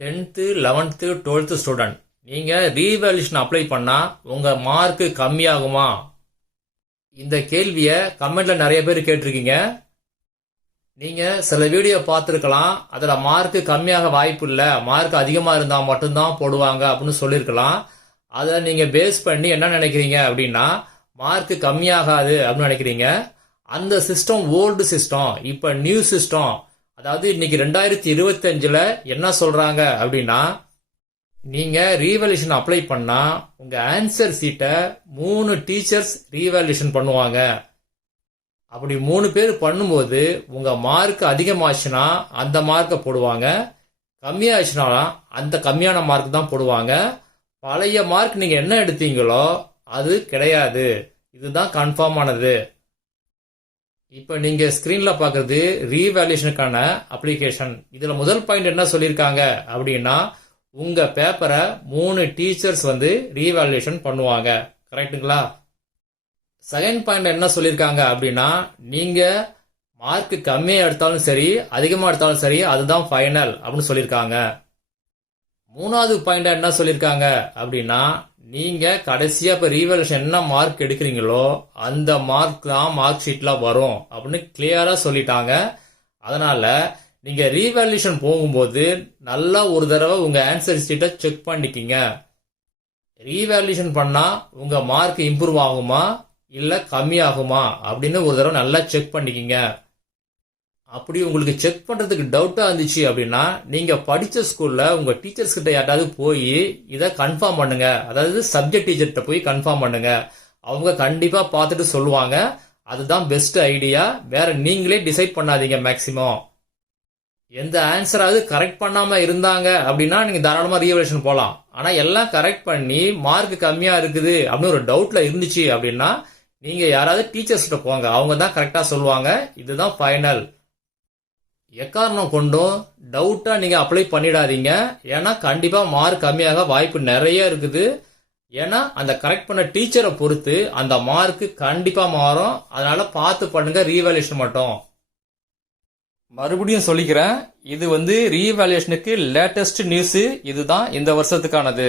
10th 11th 12th student நீங்கள் revaluation apply பண்ணால் உங்கள் மார்க்கு கம்மியாகுமா? இந்த கேள்வியை கமெண்ட்டில் நிறைய பேர் கேட்டிருக்கீங்க. நீங்கள் சில வீடியோ பார்த்துருக்கலாம், அதில் மார்க்கு கம்மியாக வாய்ப்பு இல்லை, மார்க் அதிகமாக இருந்தால் மட்டும்தான் போடுவாங்க அப்படின்னு சொல்லியிருக்கலாம். அதை நீங்கள் பேஸ் பண்ணி என்ன நினைக்கிறீங்க அப்படின்னா, மார்க்கு கம்மியாகாது அப்படின்னு நினைக்கிறீங்க. அந்த சிஸ்டம் ஓல்டு சிஸ்டம். இப்போ நியூ சிஸ்டம், அதாவது இன்னைக்கு 2025 என்ன சொல்றாங்க அப்படின்னா, நீங்க ரீவேல்யூஷன் அப்ளை பண்ணா உங்க ஆன்சர் சீட்டை 3 டீச்சர்ஸ் ரீவேல்யூஷன் பண்ணுவாங்க. அப்படி 3 பேர் பண்ணும்போது உங்க மார்க் அதிகமாச்சுன்னா அந்த மார்க்கை போடுவாங்க, கம்மியாச்சுன்னா அந்த கம்மியான மார்க் தான் போடுவாங்க. பழைய மார்க் நீங்க என்ன எடுத்தீங்களோ அது கிடையாது. இதுதான் கன்ஃபார்ம் ஆனது. இப்போ நீங்க ஸ்கிரீன்ல பாக்குறது ரீவேல்யூஷனுக்கான அப்ளிகேஷன். இதுல முதல் பாயிண்ட் என்ன சொல்லியிருக்காங்க அப்படின்னா, உங்க பேப்பரை 3 டீச்சர்ஸ் ரீவேல்யூஷன் பண்ணுவாங்க. கரெக்டுங்களா? செகண்ட் பாயிண்ட் என்ன சொல்லியிருக்காங்க அப்படின்னா, நீங்க மார்க் கம்மியா எடுத்தாலும் சரி அதிகமா எடுத்தாலும் சரி அதுதான் ஃபைனல் அப்படின்னு சொல்லியிருக்காங்க. மூணாவது பாயிண்ட் என்ன சொல்லியிருக்காங்க அப்படின்னா, நீங்க கடைசியா இப்ப ரீவேல்யூஷன் என்ன மார்க் எடுக்கிறீங்களோ அந்த மார்க் தான் மார்க் ஷீட்ல வரும் அப்படின்னு கிளியரா சொல்லிட்டாங்க. அதனால நீங்க ரீவேல்யூஷன் போகும்போது நல்லா ஒரு தடவை உங்க ஆன்சர் ஷீட்டை செக் பண்ணிக்கிங்க. ரீவேல்யூஷன் பண்ணா உங்க மார்க் இம்ப்ரூவ் ஆகுமா இல்ல கம்மியாகுமா அப்படின்னு ஒரு தடவை நல்லா செக் பண்ணிக்கிங்க. அப்படி உங்களுக்கு செக் பண்றதுக்கு டவுட்டா இருந்துச்சு அப்படின்னா, நீங்க படிச்ச ஸ்கூல்ல உங்க டீச்சர்ஸ் கிட்ட யாராவது போய் இதை கன்ஃபார்ம் பண்ணுங்க. அதாவது சப்ஜெக்ட் டீச்சர்கிட்ட போய் கன்ஃபார்ம் பண்ணுங்க. அவங்க கண்டிப்பா பார்த்துட்டு சொல்லுவாங்க. அதுதான் பெஸ்ட் ஐடியா. வேற நீங்களே டிசைட் பண்ணாதீங்க. மேக்சிமம் எந்த ஆன்சராவது கரெக்ட் பண்ணாம இருந்தாங்க அப்படின்னா நீங்க தாராளமா ரீவேல்யூஷன் போலாம். ஆனா எல்லாம் கரெக்ட் பண்ணி மார்க் கம்மியா இருக்குது அப்படின்னு ஒரு டவுட்ல இருந்துச்சு அப்படின்னா நீங்க யாராவது டீச்சர்ஸ் கிட்ட போங்க. அவங்க தான் கரெக்டா சொல்லுவாங்க. இதுதான் ஃபைனல். எக்காரணம் கொண்டும் டவுட்டா நீங்க அப்ளை பண்ணிடாதீங்க. ஏன்னா கண்டிப்பா மார்க் கம்மியாக வாய்ப்பு நிறைய இருக்குது. ஏன்னா அந்த கரெக்ட் பண்ண டீச்சரை பொறுத்து அந்த மார்க் கண்டிப்பா மாறும். அதனால பார்த்து பண்ணுங்க ரீவேல்யூஷன் மட்டும். மறுபடியும் சொல்லிக்கிறேன், இது ரீவேல்யூஷனுக்கு லேட்டஸ்ட் நியூஸ். இதுதான் இந்த வருஷத்துக்கானது.